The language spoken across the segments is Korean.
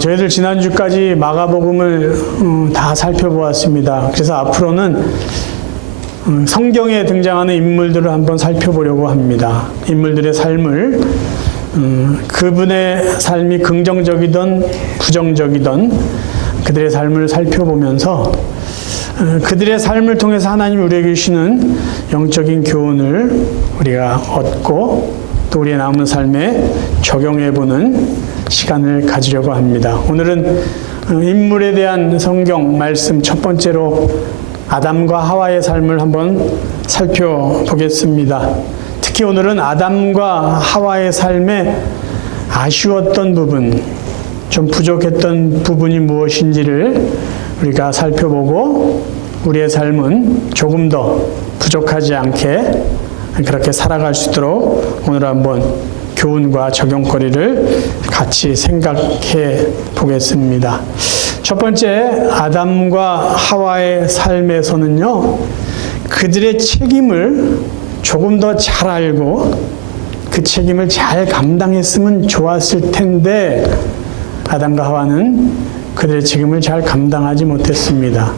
저희들 지난주까지 마가복음을 다 살펴보았습니다. 그래서 앞으로는 성경에 등장하는 인물들을 한번 살펴보려고 합니다. 인물들의 삶을 그분의 삶이 긍정적이든 부정적이든 그들의 삶을 살펴보면서 그들의 삶을 통해서 하나님이 우리에게 주시는 영적인 교훈을 우리가 얻고 또 우리의 남은 삶에 적용해보는 시간을 가지려고 합니다. 오늘은 인물에 대한 성경 말씀 첫 번째로 아담과 하와의 삶을 한번 살펴보겠습니다. 특히 오늘은 아담과 하와의 삶에 아쉬웠던 부분, 좀 부족했던 부분이 무엇인지를 우리가 살펴보고 우리의 삶은 조금 더 부족하지 않게 그렇게 살아갈 수 있도록 오늘 한번 교훈과 적용거리를 같이 생각해 보겠습니다. 첫 번째 아담과 하와의 삶에서는요, 그들의 책임을 조금 더 잘 알고 그 책임을 잘 감당했으면 좋았을 텐데 아담과 하와는 그들의 책임을 잘 감당하지 못했습니다.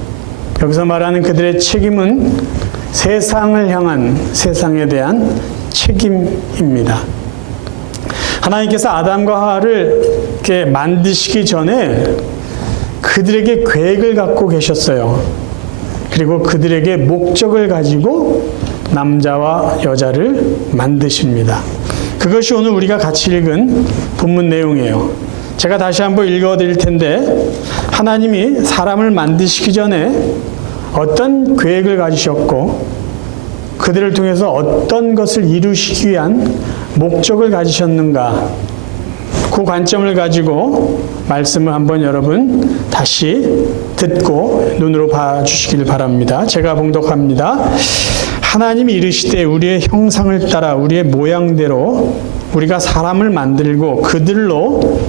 여기서 말하는 그들의 책임은 세상을 향한, 세상에 대한 책임입니다. 하나님께서 아담과 하와를 이렇게 만드시기 전에 그들에게 계획을 갖고 계셨어요. 그리고 그들에게 목적을 가지고 남자와 여자를 만드십니다. 그것이 오늘 우리가 같이 읽은 본문 내용이에요. 제가 다시 한번 읽어드릴 텐데, 하나님이 사람을 만드시기 전에 어떤 계획을 가지셨고 그들을 통해서 어떤 것을 이루시기 위한 목적을 가지셨는가, 그 관점을 가지고 말씀을 한번 여러분 다시 듣고 눈으로 봐주시길 바랍니다. 제가 봉독합니다. 하나님이 이르시되 우리의 형상을 따라 우리의 모양대로 우리가 사람을 만들고 그들로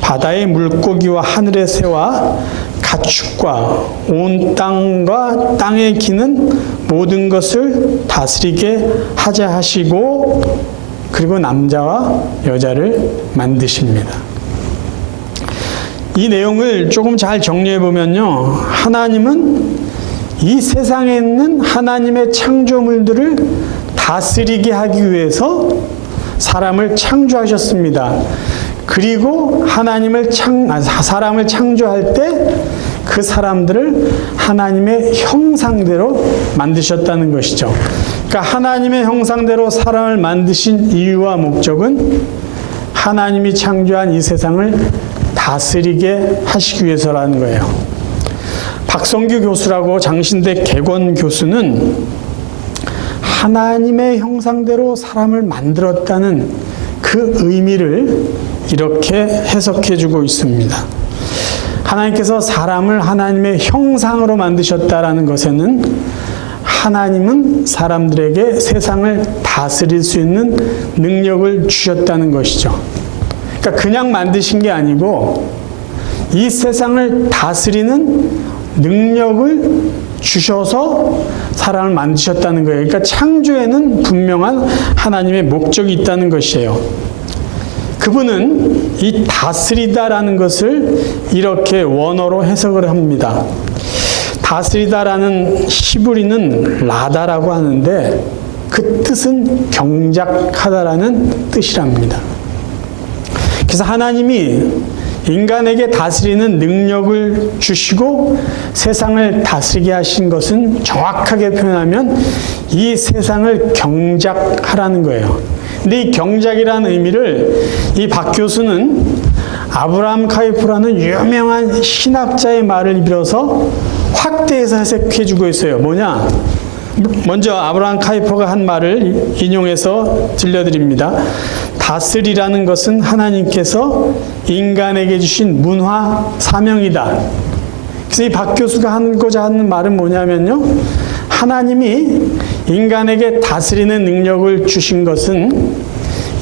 바다의 물고기와 하늘의 새와 가축과 온 땅과 땅에 기는 모든 것을 다스리게 하자 하시고, 그리고 남자와 여자를 만드십니다. 이 내용을 조금 잘 정리해 보면요, 하나님은 이 세상에 있는 하나님의 창조물들을 다스리게 하기 위해서 사람을 창조하셨습니다. 그리고 사람을 창조할 때 그 사람들을 하나님의 형상대로 만드셨다는 것이죠. 그러니까 하나님의 형상대로 사람을 만드신 이유와 목적은 하나님이 창조한 이 세상을 다스리게 하시기 위해서라는 거예요. 박성규 교수라고 장신대 개건 교수는 하나님의 형상대로 사람을 만들었다는 그 의미를 이렇게 해석해 주고 있습니다. 하나님께서 사람을 하나님의 형상으로 만드셨다라는 것에는 하나님은 사람들에게 세상을 다스릴 수 있는 능력을 주셨다는 것이죠. 그러니까 그냥 만드신 게 아니고 이 세상을 다스리는 능력을 주셔서 사람을 만드셨다는 거예요. 그러니까 창조에는 분명한 하나님의 목적이 있다는 것이에요. 그분은 이 다스리다라는 것을 이렇게 원어로 해석을 합니다. 다스리다라는 히브리는 라다라고 하는데 그 뜻은 경작하다라는 뜻이랍니다. 그래서 하나님이 인간에게 다스리는 능력을 주시고 세상을 다스리게 하신 것은 정확하게 표현하면 이 세상을 경작하라는 거예요. 근데 이 경작이라는 의미를 이 박 교수는 아브라함 카이프라는 유명한 신학자의 말을 빌어서 확대해서 해석해주고 있어요. 뭐냐? 먼저 아브라함 카이퍼가 한 말을 인용해서 들려드립니다. 다스리라는 것은 하나님께서 인간에게 주신 문화 사명이다. 그래서 이 박 교수가 하고자 하는 말은 뭐냐면요, 하나님이 인간에게 다스리는 능력을 주신 것은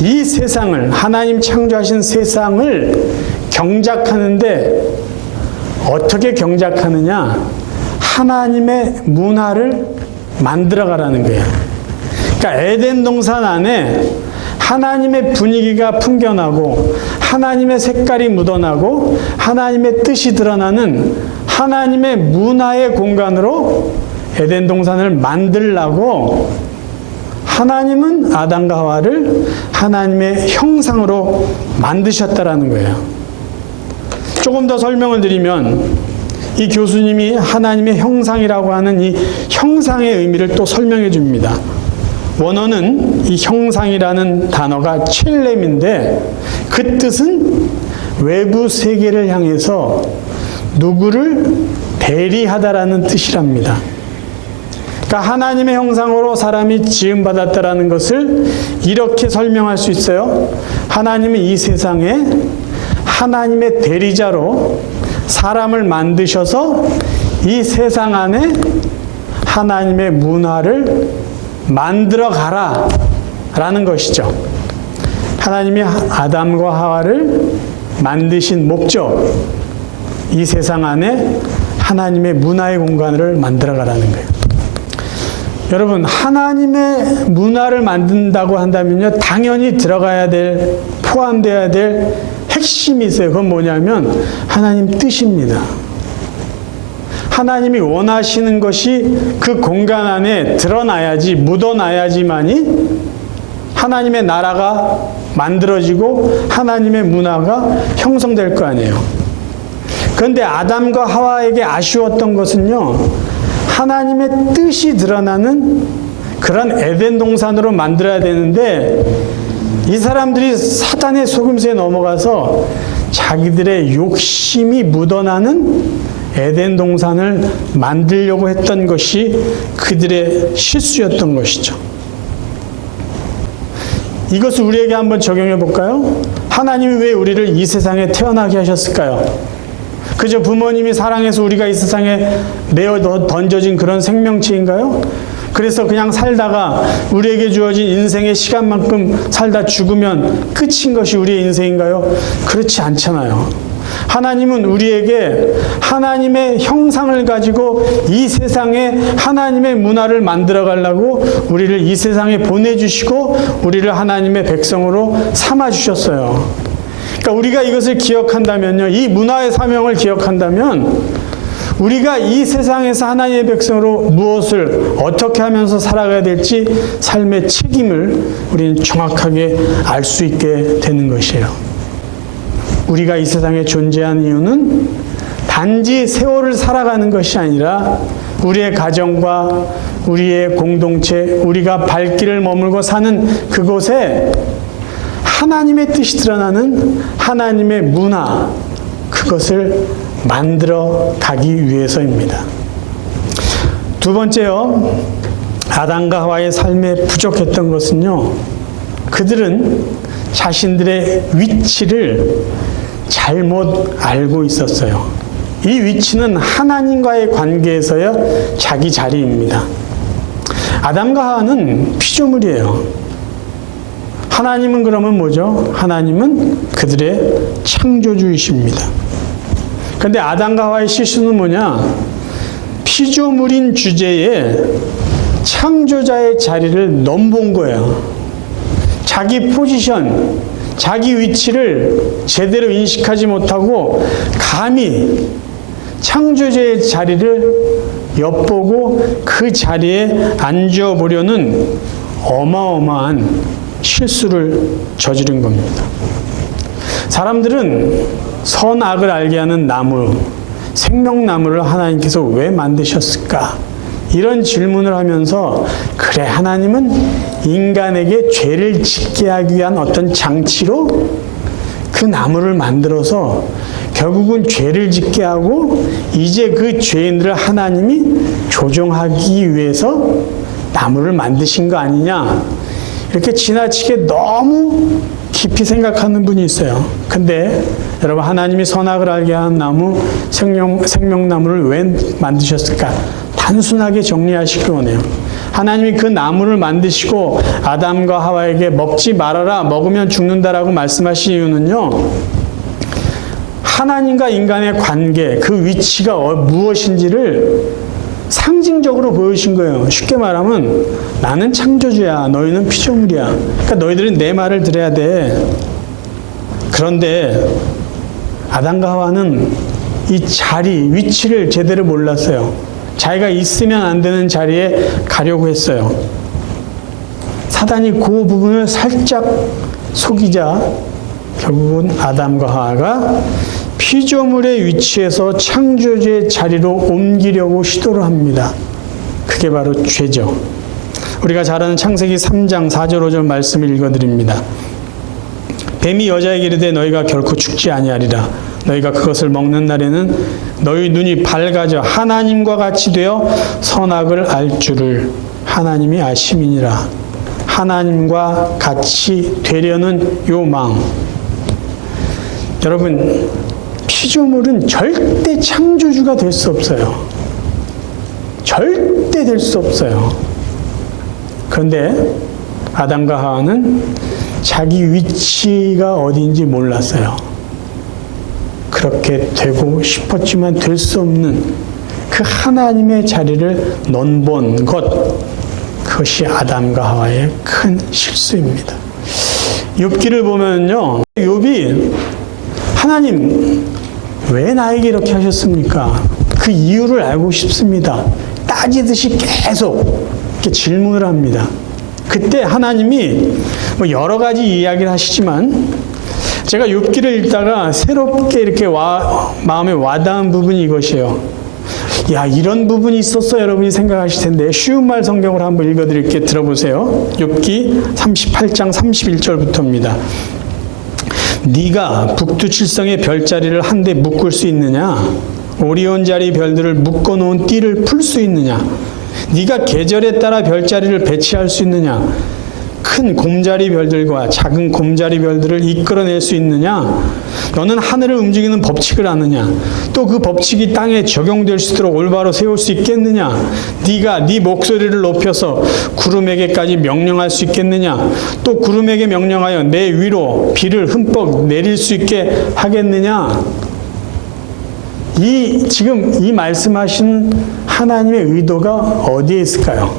이 세상을, 하나님 창조하신 세상을 경작하는데 어떻게 경작하느냐? 하나님의 문화를 만들어가라는 거예요. 그러니까 에덴 동산 안에 하나님의 분위기가 풍겨나고 하나님의 색깔이 묻어나고 하나님의 뜻이 드러나는 하나님의 문화의 공간으로 에덴 동산을 만들라고 하나님은 아담과 하와를 하나님의 형상으로 만드셨다라는 거예요. 조금 더 설명을 드리면 이 교수님이 하나님의 형상이라고 하는 이 형상의 의미를 또 설명해 줍니다. 원어는 이 형상이라는 단어가 첼렘인데 그 뜻은 외부 세계를 향해서 누구를 대리하다라는 뜻이랍니다. 그러니까 하나님의 형상으로 사람이 지음받았다라는 것을 이렇게 설명할 수 있어요. 하나님은 이 세상에 하나님의 대리자로 사람을 만드셔서 이 세상 안에 하나님의 문화를 만들어 가라 라는 것이죠. 하나님이 아담과 하와를 만드신 목적, 이 세상 안에 하나님의 문화의 공간을 만들어 가라는 거예요. 여러분, 하나님의 문화를 만든다고 한다면요, 당연히 들어가야 될, 포함되어야 될 핵심이 있어요. 그건 뭐냐면 하나님 뜻입니다. 하나님이 원하시는 것이 그 공간 안에 드러나야지, 묻어나야지만이 하나님의 나라가 만들어지고 하나님의 문화가 형성될 거 아니에요. 그런데 아담과 하와에게 아쉬웠던 것은요, 하나님의 뜻이 드러나는 그런 에덴 동산으로 만들어야 되는데 이 사람들이 사단의 속임수에 넘어가서 자기들의 욕심이 묻어나는 에덴 동산을 만들려고 했던 것이 그들의 실수였던 것이죠. 이것을 우리에게 한번 적용해 볼까요? 하나님이 왜 우리를 이 세상에 태어나게 하셨을까요? 그저 부모님이 사랑해서 우리가 이 세상에 내어 던져진 그런 생명체인가요? 그래서 그냥 살다가 우리에게 주어진 인생의 시간만큼 살다 죽으면 끝인 것이 우리의 인생인가요? 그렇지 않잖아요. 하나님은 우리에게 하나님의 형상을 가지고 이 세상에 하나님의 문화를 만들어 가려고 우리를 이 세상에 보내주시고 우리를 하나님의 백성으로 삼아주셨어요. 그러니까 우리가 이것을 기억한다면요, 이 문화의 사명을 기억한다면 우리가 이 세상에서 하나님의 백성으로 무엇을 어떻게 하면서 살아가야 될지 삶의 책임을 우리는 정확하게 알 수 있게 되는 것이에요. 우리가 이 세상에 존재한 이유는 단지 세월을 살아가는 것이 아니라 우리의 가정과 우리의 공동체, 우리가 발길을 머물고 사는 그곳에 하나님의 뜻이 드러나는 하나님의 문화, 그것을 만들어 가기 위해서입니다. 두 번째요, 아담과 하와의 삶에 부족했던 것은요, 그들은 자신들의 위치를 잘못 알고 있었어요. 이 위치는 하나님과의 관계에서의 자기 자리입니다. 아담과 하와는 피조물이에요. 하나님은 그러면 뭐죠? 하나님은 그들의 창조주이십니다. 그런데 아담과 하와의 실수는 뭐냐? 피조물인 주제에 창조자의 자리를 넘본 거예요. 자기 포지션, 자기 위치를 제대로 인식하지 못하고 감히 창조자의 자리를 엿보고 그 자리에 앉아보려는 어마어마한 실수를 저지른 겁니다. 사람들은 선악을 알게 하는 나무, 생명나무를 하나님께서 왜 만드셨을까? 이런 질문을 하면서 그래, 하나님은 인간에게 죄를 짓게 하기 위한 어떤 장치로 그 나무를 만들어서 결국은 죄를 짓게 하고 이제 그 죄인들을 하나님이 조종하기 위해서 나무를 만드신 거 아니냐, 이렇게 지나치게 너무 깊이 생각하는 분이 있어요. 근데 여러분, 하나님이 선악을 알게 한 나무, 생명나무를 왜 만드셨을까? 단순하게 정리하시기 원해요. 하나님이 그 나무를 만드시고 아담과 하와에게 먹지 말아라, 먹으면 죽는다라고 말씀하신 이유는요, 하나님과 인간의 관계, 그 위치가 무엇인지를 상징적으로 보여주신 거예요. 쉽게 말하면 나는 창조주야, 너희는 피조물이야. 그러니까 너희들은 내 말을 들어야 돼. 그런데 아담과 하와는 이 자리, 위치를 제대로 몰랐어요. 자기가 있으면 안 되는 자리에 가려고 했어요. 사단이 그 부분을 살짝 속이자 결국은 아담과 하와가 피조물의 위치에서 창조주의 자리로 옮기려고 시도를 합니다. 그게 바로 죄죠. 우리가 잘 아는 창세기 3장 4절 5절 말씀을 읽어드립니다. 뱀이 여자에게 이르되 너희가 결코 죽지 아니하리라. 너희가 그것을 먹는 날에는 너희 눈이 밝아져 하나님과 같이 되어 선악을 알 줄을 하나님이 아심이니라. 하나님과 같이 되려는 요망. 여러분, 피조물은 절대 창조주가 될 수 없어요. 절대 될 수 없어요. 그런데 아담과 하와는 자기 위치가 어디인지 몰랐어요. 그렇게 되고 싶었지만 될 수 없는 그 하나님의 자리를 넘본 것, 그것이 아담과 하와의 큰 실수입니다. 욥기를 보면요, 욥이 하나님 왜 나에게 이렇게 하셨습니까? 그 이유를 알고 싶습니다. 따지듯이 계속 이렇게 질문을 합니다. 그때 하나님이 뭐 여러 가지 이야기를 하시지만 제가 욥기를 읽다가 새롭게 이렇게 마음에 와닿은 부분이 이것이에요. 야, 이런 부분이 있었어 여러분이 생각하실 텐데 쉬운 말 성경을 한번 읽어드릴게. 들어보세요. 욥기 38장 31절부터입니다. 네가 북두칠성의 별자리를 한데 묶을 수 있느냐? 오리온 자리 별들을 묶어놓은 띠를 풀 수 있느냐? 네가 계절에 따라 별자리를 배치할 수 있느냐? 큰 곰자리 별들과 작은 곰자리 별들을 이끌어낼 수 있느냐? 너는 하늘을 움직이는 법칙을 아느냐? 또 그 법칙이 땅에 적용될 수 있도록 올바로 세울 수 있겠느냐? 네가 네 목소리를 높여서 구름에게까지 명령할 수 있겠느냐? 또 구름에게 명령하여 내 위로 비를 흠뻑 내릴 수 있게 하겠느냐? 지금 이 말씀하신 하나님의 의도가 어디에 있을까요?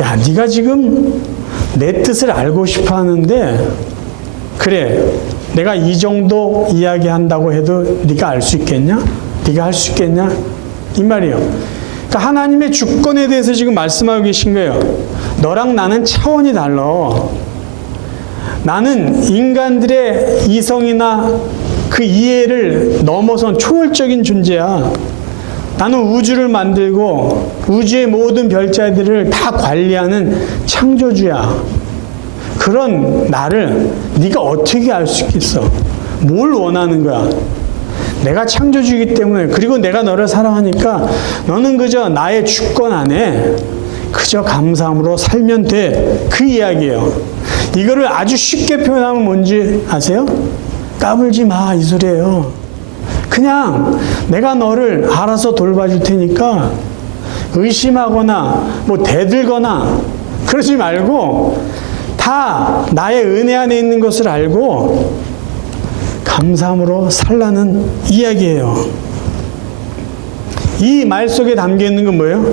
야, 네가 지금 내 뜻을 알고 싶어 하는데 그래, 내가 이 정도 이야기한다고 해도 네가 알 수 있겠냐? 네가 할 수 있겠냐? 이 말이에요. 그러니까 하나님의 주권에 대해서 지금 말씀하고 계신 거예요. 너랑 나는 차원이 달라. 나는 인간들의 이성이나 그 이해를 넘어선 초월적인 존재야. 나는 우주를 만들고 우주의 모든 별자리들을 다 관리하는 창조주야. 그런 나를 네가 어떻게 알 수 있겠어? 뭘 원하는 거야? 내가 창조주이기 때문에, 그리고 내가 너를 사랑하니까 너는 그저 나의 주권 안에 그저 감사함으로 살면 돼. 그 이야기예요. 이거를 아주 쉽게 표현하면 뭔지 아세요? 까불지 마, 이 소리예요. 그냥 내가 너를 알아서 돌봐줄 테니까 의심하거나 뭐 대들거나 그러지 말고 다 나의 은혜 안에 있는 것을 알고 감사함으로 살라는 이야기예요. 이 말 속에 담겨 있는 건 뭐예요?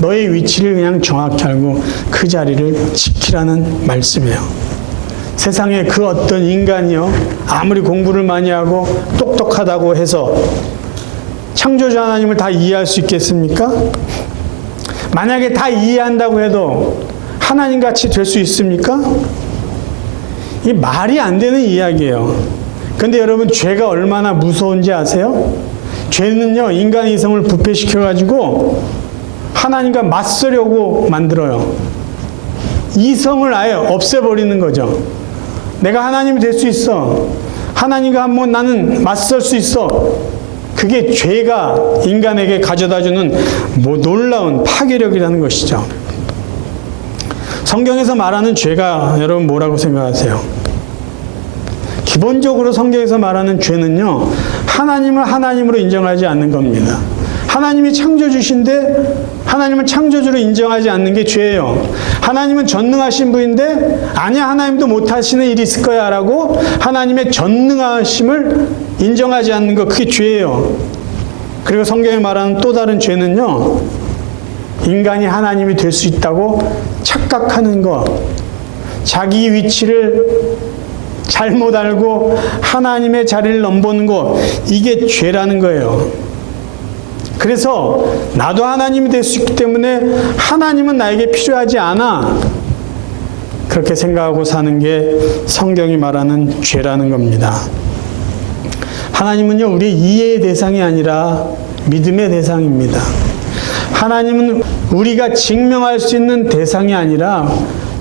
너의 위치를 그냥 정확히 알고 그 자리를 지키라는 말씀이에요. 세상에 그 어떤 인간이요, 아무리 공부를 많이 하고 똑똑하다고 해서 창조주 하나님을 다 이해할 수 있겠습니까? 만약에 다 이해한다고 해도 하나님같이 될 수 있습니까? 이 말이 안 되는 이야기예요. 근데 여러분, 죄가 얼마나 무서운지 아세요? 죄는요, 인간 이성을 부패시켜가지고 하나님과 맞서려고 만들어요. 이성을 아예 없애버리는 거죠. 내가 하나님이 될 수 있어. 하나님과 한번 나는 맞설 수 있어. 그게 죄가 인간에게 가져다주는 놀라운 파괴력이라는 것이죠. 성경에서 말하는 죄가 여러분 뭐라고 생각하세요? 기본적으로 성경에서 말하는 죄는요, 하나님을 하나님으로 인정하지 않는 겁니다. 하나님이 창조주신데 하나님을 창조주로 인정하지 않는 게 죄예요. 하나님은 전능하신 분인데 아니야, 하나님도 못하시는 일이 있을 거야 라고 하나님의 전능하심을 인정하지 않는 거, 그게 죄예요. 그리고 성경에 말하는 또 다른 죄는요, 인간이 하나님이 될 수 있다고 착각하는 것, 자기 위치를 잘못 알고 하나님의 자리를 넘보는 거, 이게 죄라는 거예요. 그래서 나도 하나님이 될 수 있기 때문에 하나님은 나에게 필요하지 않아, 그렇게 생각하고 사는 게 성경이 말하는 죄라는 겁니다. 하나님은요, 우리의 이해의 대상이 아니라 믿음의 대상입니다. 하나님은 우리가 증명할 수 있는 대상이 아니라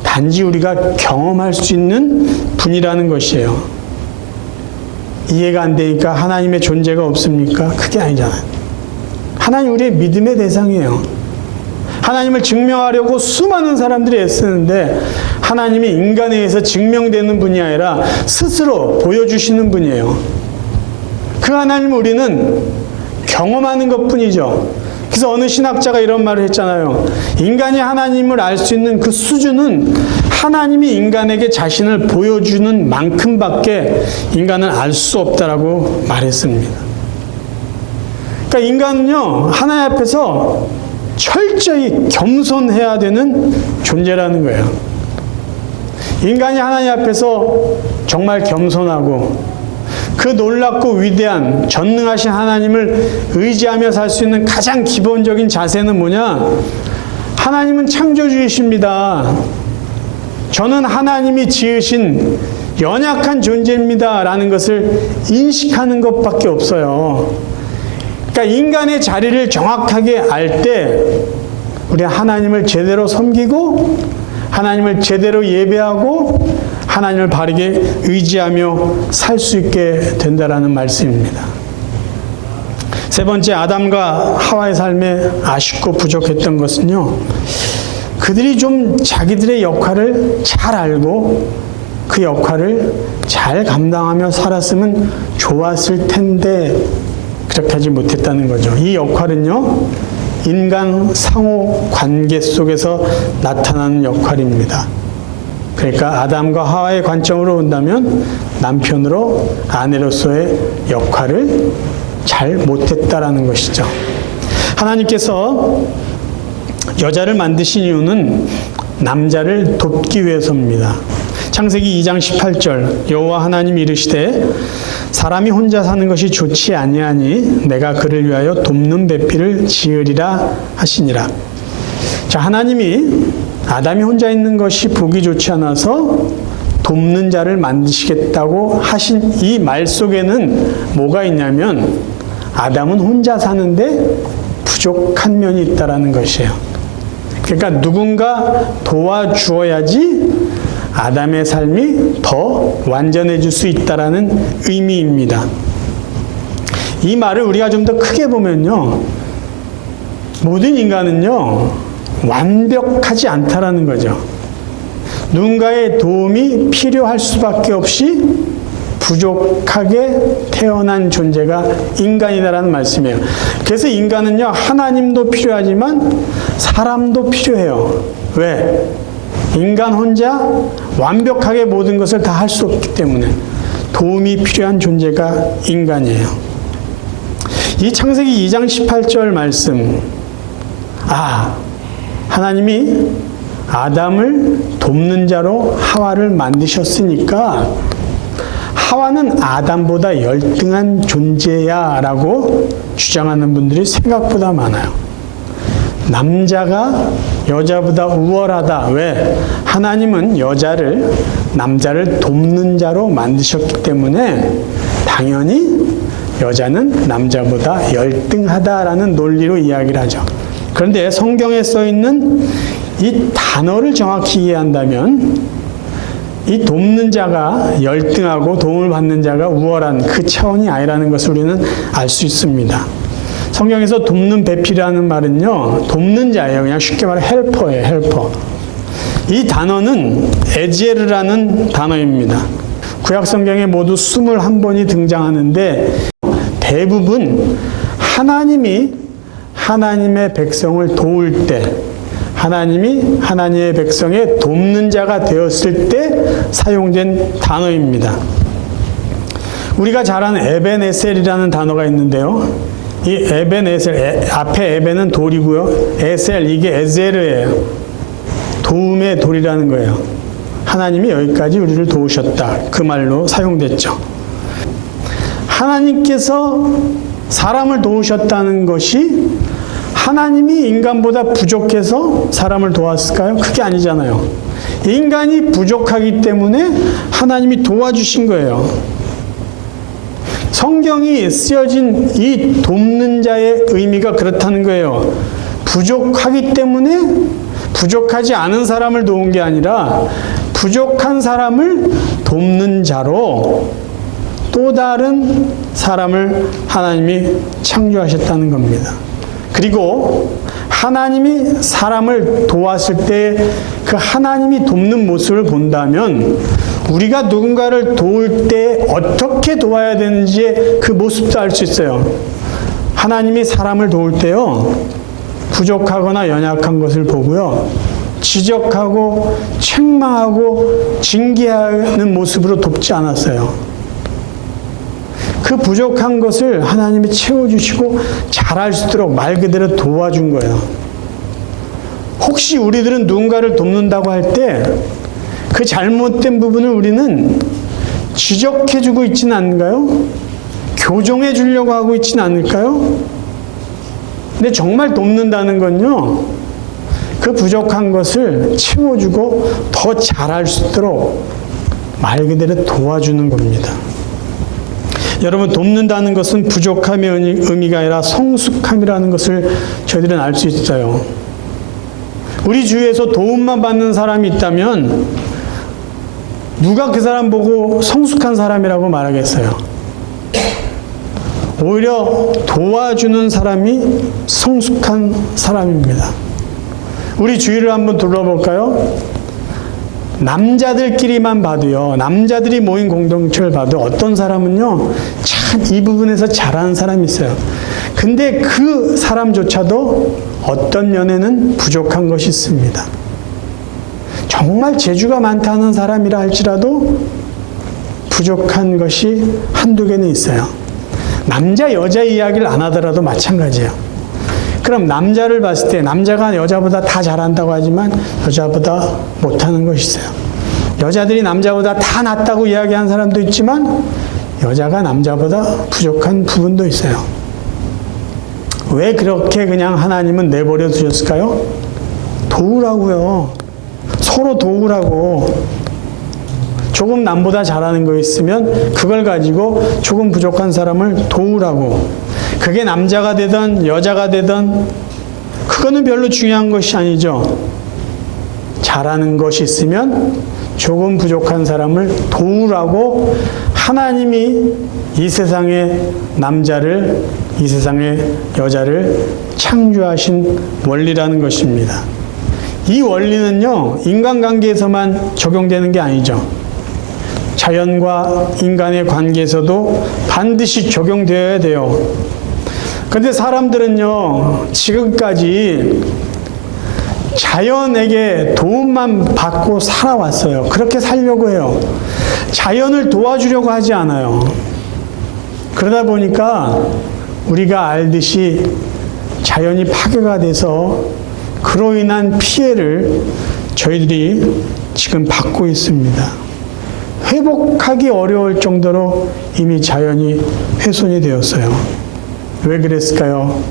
단지 우리가 경험할 수 있는 분이라는 것이에요. 이해가 안 되니까 하나님의 존재가 없습니까? 그게 아니잖아요. 하나님 우리의 믿음의 대상이에요. 하나님을 증명하려고 수많은 사람들이 애쓰는데 하나님이 인간에 의해서 증명되는 분이 아니라 스스로 보여주시는 분이에요. 그 하나님을 우리는 경험하는 것뿐이죠. 그래서 어느 신학자가 이런 말을 했잖아요. 인간이 하나님을 알 수 있는 그 수준은 하나님이 인간에게 자신을 보여주는 만큼밖에 인간은 알 수 없다라고 말했습니다. 그러니까 인간은요, 하나님 앞에서 철저히 겸손해야 되는 존재라는 거예요. 인간이 하나님 앞에서 정말 겸손하고 그 놀랍고 위대한 전능하신 하나님을 의지하며 살 수 있는 가장 기본적인 자세는 뭐냐? 하나님은 창조주이십니다. 저는 하나님이 지으신 연약한 존재입니다 라는 것을 인식하는 것밖에 없어요. 그러니까 인간의 자리를 정확하게 알 때 우리 하나님을 제대로 섬기고 하나님을 제대로 예배하고 하나님을 바르게 의지하며 살 수 있게 된다라는 말씀입니다. 세 번째, 아담과 하와의 삶에 아쉽고 부족했던 것은요, 그들이 좀 자기들의 역할을 잘 알고 그 역할을 잘 감당하며 살았으면 좋았을 텐데 그렇게 하지 못했다는 거죠. 이 역할은요, 인간 상호 관계 속에서 나타나는 역할입니다. 그러니까 아담과 하와의 관점으로 본다면 남편으로 아내로서의 역할을 잘 못했다라는 것이죠. 하나님께서 여자를 만드신 이유는 남자를 돕기 위해서입니다. 창세기 2장 18절, 여호와 하나님이 이르시되 사람이 혼자 사는 것이 좋지 아니하니 내가 그를 위하여 돕는 배필을 지으리라 하시니라. 자, 하나님이 아담이 혼자 있는 것이 보기 좋지 않아서 돕는 자를 만드시겠다고 하신 이 말 속에는 뭐가 있냐면 아담은 혼자 사는데 부족한 면이 있다라는 것이에요. 그러니까 누군가 도와주어야지 아담의 삶이 더 완전해질 수 있다라는 의미입니다. 이 말을 우리가 좀 더 크게 보면요, 모든 인간은요 완벽하지 않다라는 거죠. 누군가의 도움이 필요할 수밖에 없이 부족하게 태어난 존재가 인간이다라는 말씀이에요. 그래서 인간은요, 하나님도 필요하지만 사람도 필요해요. 왜? 인간 혼자 완벽하게 모든 것을 다 할 수 없기 때문에 도움이 필요한 존재가 인간이에요. 이 창세기 2장 18절 말씀, 하나님이 아담을 돕는 자로 하와를 만드셨으니까 하와는 아담보다 열등한 존재야 라고 주장하는 분들이 생각보다 많아요. 남자가 여자보다 우월하다. 왜? 하나님은 남자를 돕는 자로 만드셨기 때문에 당연히 여자는 남자보다 열등하다라는 논리로 이야기를 하죠. 그런데 성경에 써 있는 이 단어를 정확히 이해한다면 이 돕는 자가 열등하고 도움을 받는 자가 우월한 그 차원이 아니라는 것을 우리는 알 수 있습니다. 성경에서 돕는 배필이라는 말은요, 돕는 자예요. 그냥 쉽게 말해 헬퍼예요, 헬퍼. 이 단어는 에제르라는 단어입니다. 구약 성경에 모두 21번이 등장하는데 대부분 하나님이 하나님의 백성을 도울 때, 하나님이 하나님의 백성의 돕는 자가 되었을 때 사용된 단어입니다. 우리가 잘 아는 에벤에셀이라는 단어가 있는데요. 이 에벤에셀, 앞에 에벤은 돌이고요. 에셀, 이게 에제르예요. 도움의 돌이라는 거예요. 하나님이 여기까지 우리를 도우셨다. 그 말로 사용됐죠. 하나님께서 사람을 도우셨다는 것이 하나님이 인간보다 부족해서 사람을 도왔을까요? 그게 아니잖아요. 인간이 부족하기 때문에 하나님이 도와주신 거예요. 성경이 쓰여진 이 돕는 자의 의미가 그렇다는 거예요. 부족하기 때문에 부족하지 않은 사람을 도운 게 아니라 부족한 사람을 돕는 자로 또 다른 사람을 하나님이 창조하셨다는 겁니다. 그리고 하나님이 사람을 도왔을 때 그 하나님이 돕는 모습을 본다면 우리가 누군가를 도울 때 어떻게 도와야 되는지 그 모습도 알 수 있어요. 하나님이 사람을 도울 때요, 부족하거나 연약한 것을 보고요, 지적하고 책망하고 징계하는 모습으로 돕지 않았어요. 그 부족한 것을 하나님이 채워주시고 잘할 수 있도록 말 그대로 도와준 거예요. 혹시 우리들은 누군가를 돕는다고 할 때 그 잘못된 부분을 우리는 지적해주고 있지는 않은가요? 교정해 주려고 하고 있지는 않을까요? 근데 정말 돕는다는 건요, 그 부족한 것을 채워주고 더 잘할 수 있도록 말 그대로 도와주는 겁니다. 여러분, 돕는다는 것은 부족함의 의미가 아니라 성숙함이라는 것을 저희들은 알 수 있어요. 우리 주위에서 도움만 받는 사람이 있다면 누가 그 사람 보고 성숙한 사람이라고 말하겠어요? 오히려 도와주는 사람이 성숙한 사람입니다. 우리 주위를 한번 둘러볼까요? 남자들끼리만 봐도요, 남자들이 모인 공동체를 봐도 어떤 사람은요, 참 이 부분에서 잘하는 사람이 있어요. 근데 그 사람조차도 어떤 면에는 부족한 것이 있습니다. 정말 재주가 많다는 사람이라 할지라도 부족한 것이 한두 개는 있어요. 남자, 여자 이야기를 안 하더라도 마찬가지예요. 그럼 남자를 봤을 때 남자가 여자보다 다 잘한다고 하지만 여자보다 못하는 것이 있어요. 여자들이 남자보다 다 낫다고 이야기하는 사람도 있지만 여자가 남자보다 부족한 부분도 있어요. 왜 그렇게 그냥 하나님은 내버려 두셨을까요? 도우라고요. 서로 도우라고. 조금 남보다 잘하는 거 있으면 그걸 가지고 조금 부족한 사람을 도우라고. 그게 남자가 되든 여자가 되든 그거는 별로 중요한 것이 아니죠. 잘하는 것이 있으면 조금 부족한 사람을 도우라고 하나님이 이 세상의 남자를, 이 세상의 여자를 창조하신 원리라는 것입니다. 이 원리는요, 인간관계에서만 적용되는 게 아니죠. 자연과 인간의 관계에서도 반드시 적용되어야 돼요. 그런데 사람들은요, 지금까지 자연에게 도움만 받고 살아왔어요. 그렇게 살려고 해요. 자연을 도와주려고 하지 않아요. 그러다 보니까 우리가 알듯이 자연이 파괴가 돼서 그로 인한 피해를 저희들이 지금 받고 있습니다. 회복하기 어려울 정도로 이미 자연이 훼손이 되었어요. 왜 그랬을까요?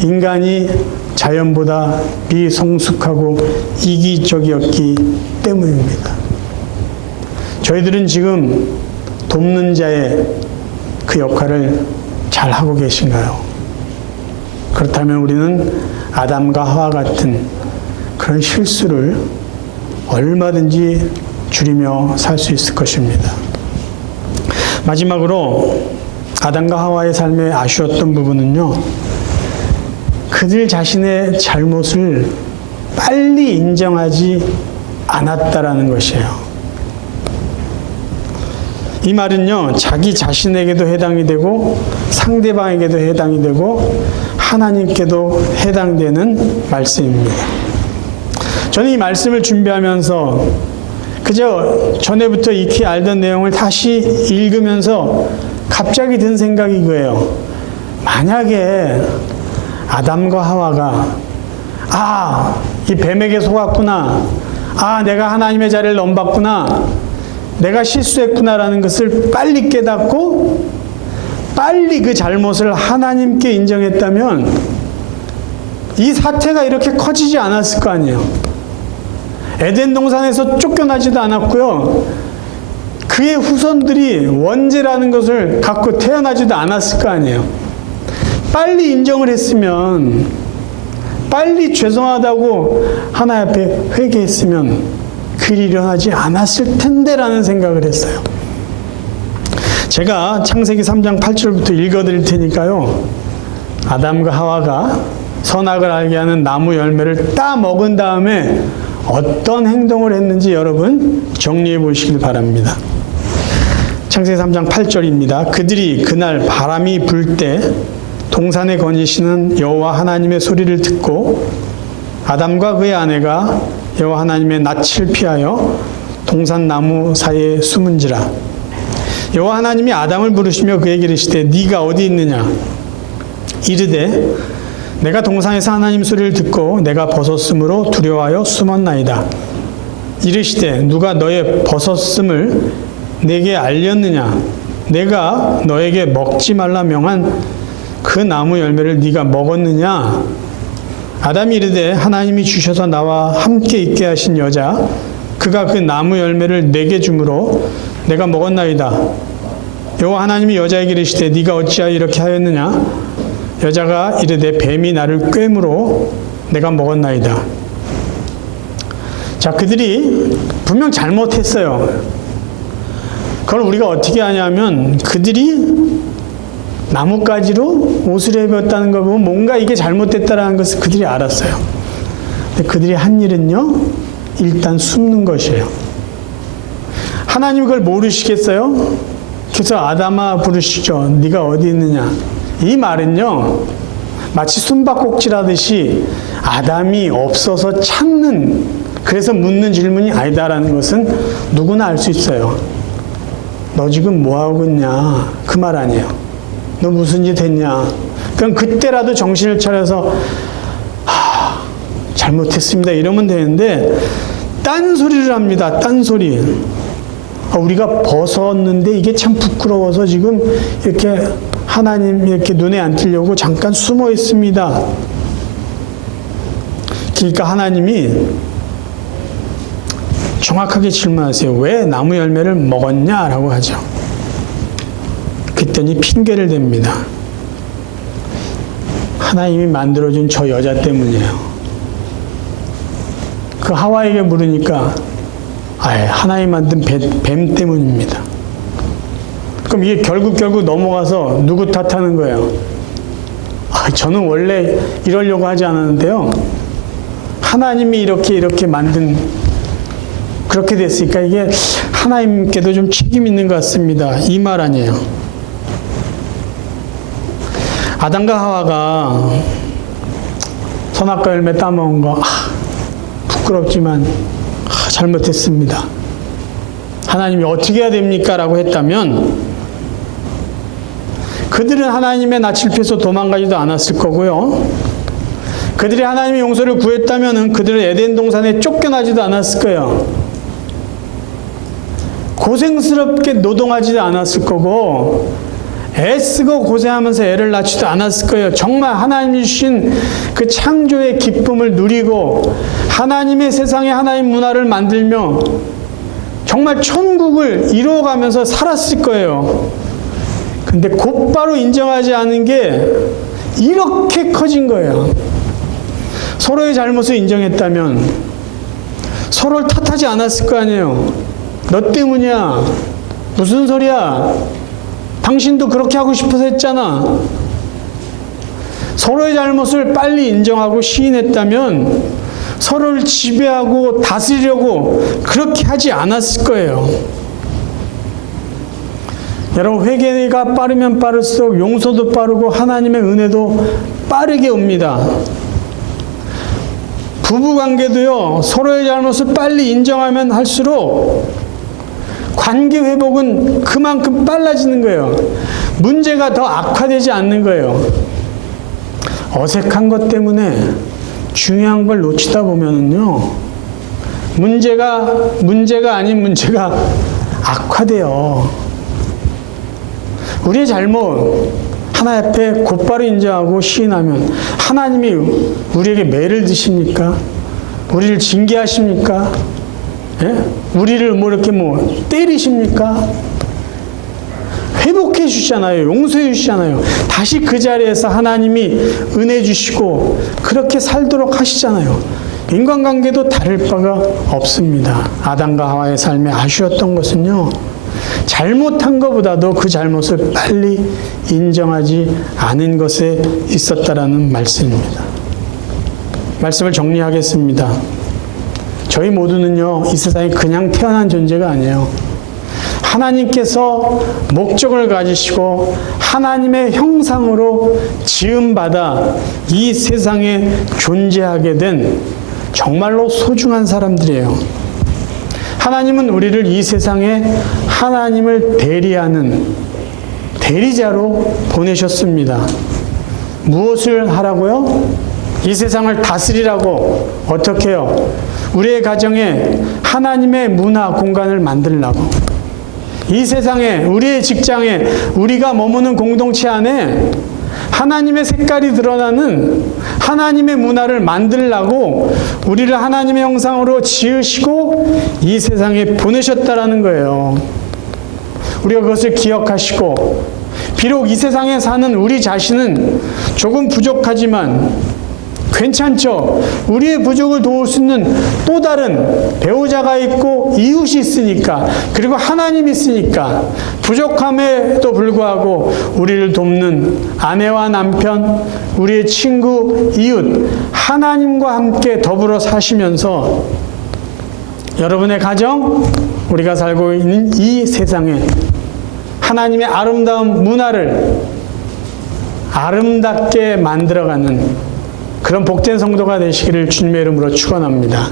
인간이 자연보다 미성숙하고 이기적이었기 때문입니다. 저희들은 지금 돕는 자의 그 역할을 잘 하고 계신가요? 그렇다면 우리는 아담과 하와 같은 그런 실수를 얼마든지 줄이며 살 수 있을 것입니다. 마지막으로 아담과 하와의 삶에 아쉬웠던 부분은요, 그들 자신의 잘못을 빨리 인정하지 않았다라는 것이에요. 이 말은요, 자기 자신에게도 해당이 되고 상대방에게도 해당이 되고 하나님께도 해당되는 말씀입니다. 저는 이 말씀을 준비하면서 그저 전에부터 익히 알던 내용을 다시 읽으면서 갑자기 든 생각이 그거예요. 만약에 아담과 하와가 이 뱀에게 속았구나, 아, 내가 하나님의 자리를 넘봤구나, 내가 실수했구나라는 것을 빨리 깨닫고 빨리 그 잘못을 하나님께 인정했다면 이 사태가 이렇게 커지지 않았을 거 아니에요. 에덴 동산에서 쫓겨나지도 않았고요, 그의 후손들이 원죄라는 것을 갖고 태어나지도 않았을 거 아니에요. 빨리 인정을 했으면, 빨리 죄송하다고 하나님 앞에 회개했으면 그 일이 일어나지 않았을 텐데라는 생각을 했어요. 제가 창세기 3장 8절부터 읽어드릴 테니까요, 아담과 하와가 선악을 알게 하는 나무 열매를 따 먹은 다음에 어떤 행동을 했는지 여러분 정리해 보시길 바랍니다. 창세기 3장 8절입니다. 그들이 그날 바람이 불 때 동산에 거니시는 여호와 하나님의 소리를 듣고 아담과 그의 아내가 여호와 하나님의 낯을 피하여 동산 나무 사이에 숨은지라. 여호와 하나님이 아담을 부르시며 그에게 이르시되 네가 어디 있느냐. 이르되 내가 동산에서 하나님 소리를 듣고 내가 벗었으므로 두려워하여 숨었나이다. 이르시되 누가 너의 벗었음을 내게 알렸느냐. 내가 너에게 먹지 말라 명한 그 나무 열매를 네가 먹었느냐. 아담이 이르되 하나님이 주셔서 나와 함께 있게 하신 여자 그가 그 나무 열매를 내게 주므로 내가 먹었나이다. 여호와 하나님이 여자에게 이르시되 네가 어찌하여 이렇게 하였느냐. 여자가 이르되 뱀이 나를 꿰므로 내가 먹었나이다. 자, 그들이 분명 잘못했어요. 그걸 우리가 어떻게 하냐면 그들이 나뭇가지로 옷을 입었다는 걸 보면 뭔가 이게 잘못됐다는 것을 그들이 알았어요. 근데 그들이 한 일은요, 일단 숨는 것이에요. 하나님 그걸 모르시겠어요? 그래서 아담아 부르시죠. 네가 어디 있느냐. 이 말은요, 마치 숨바꼭질하듯이 아담이 없어서 찾는, 그래서 묻는 질문이 아니다라는 것은 누구나 알 수 있어요. 너 지금 뭐하고 있냐, 그 말 아니에요. 너 무슨 짓 했냐. 그럼 그때라도 정신을 차려서 잘못했습니다 이러면 되는데 딴소리를 합니다. 딴소리. 우리가 벗었는데 이게 참 부끄러워서 지금 이렇게 하나님 이렇게 눈에 안 띄려고 잠깐 숨어 있습니다. 그러니까 하나님이 정확하게 질문하세요. 왜 나무 열매를 먹었냐라고 하죠. 그랬더니 핑계를 댑니다. 하나님이 만들어준 저 여자 때문이에요. 그 하와에게 물으니까 하나님 만든 뱀 때문입니다. 그럼 이게 결국 넘어가서 누구 탓하는 거예요? 저는 원래 이러려고 하지 않았는데요. 하나님이 이렇게 만든, 그렇게 됐으니까 이게 하나님께도 좀 책임 있는 것 같습니다. 이 말 아니에요. 아담과 하와가 선악과 열매 따먹은 거 부끄럽지만 잘못했습니다. 하나님이 어떻게 해야 됩니까? 라고 했다면 그들은 하나님의 낯을 피해서 도망가지도 않았을 거고요. 그들이 하나님의 용서를 구했다면 그들은 에덴 동산에 쫓겨나지도 않았을 거예요. 고생스럽게 노동하지도 않았을 거고 애쓰고 고생하면서 애를 낳지도 않았을 거예요. 정말 하나님이 주신 그 창조의 기쁨을 누리고 하나님의 세상에 하나님 문화를 만들며 정말 천국을 이루어가면서 살았을 거예요. 근데 곧바로 인정하지 않은 게 이렇게 커진 거예요. 서로의 잘못을 인정했다면 서로를 탓하지 않았을 거 아니에요. 너 때문이야. 무슨 소리야. 당신도 그렇게 하고 싶어서 했잖아. 서로의 잘못을 빨리 인정하고 시인했다면 서로를 지배하고 다스리려고 그렇게 하지 않았을 거예요. 여러분, 회개가 빠르면 빠를수록 용서도 빠르고 하나님의 은혜도 빠르게 옵니다. 부부관계도요, 서로의 잘못을 빨리 인정하면 할수록 관계 회복은 그만큼 빨라지는 거예요. 문제가 더 악화되지 않는 거예요. 어색한 것 때문에 중요한 걸 놓치다 보면요, 문제가 아닌 문제가 악화돼요. 우리의 잘못 하나님 앞에 곧바로 인정하고 시인하면 하나님이 우리에게 매를 드십니까? 우리를 징계하십니까? 예? 우리를 이렇게 때리십니까? 회복해 주시잖아요. 용서해 주시잖아요. 다시 그 자리에서 하나님이 은혜 주시고 그렇게 살도록 하시잖아요. 인간관계도 다를 바가 없습니다. 아담과 하와의 삶에 아쉬웠던 것은요, 잘못한 것보다도 그 잘못을 빨리 인정하지 않은 것에 있었다라는 말씀입니다. 말씀을 정리하겠습니다. 저희 모두는요, 이 세상에 그냥 태어난 존재가 아니에요. 하나님께서 목적을 가지시고 하나님의 형상으로 지음받아 이 세상에 존재하게 된 정말로 소중한 사람들이에요. 하나님은 우리를 이 세상에 하나님을 대리하는 대리자로 보내셨습니다. 무엇을 하라고요? 이 세상을 다스리라고. 어떻게 해요? 우리의 가정에 하나님의 문화 공간을 만들라고. 이 세상에, 우리의 직장에, 우리가 머무는 공동체 안에 하나님의 색깔이 드러나는 하나님의 문화를 만들라고 우리를 하나님의 형상으로 지으시고 이 세상에 보내셨다라는 거예요. 우리가 그것을 기억하시고, 비록 이 세상에 사는 우리 자신은 조금 부족하지만 괜찮죠. 우리의 부족을 도울 수 있는 또 다른 배우자가 있고 이웃이 있으니까, 그리고 하나님이 있으니까, 부족함에도 불구하고 우리를 돕는 아내와 남편, 우리의 친구, 이웃, 하나님과 함께 더불어 사시면서 여러분의 가정, 우리가 살고 있는 이 세상에 하나님의 아름다운 문화를 아름답게 만들어가는 그런 복된 성도가 되시기를 주님의 이름으로 축원합니다.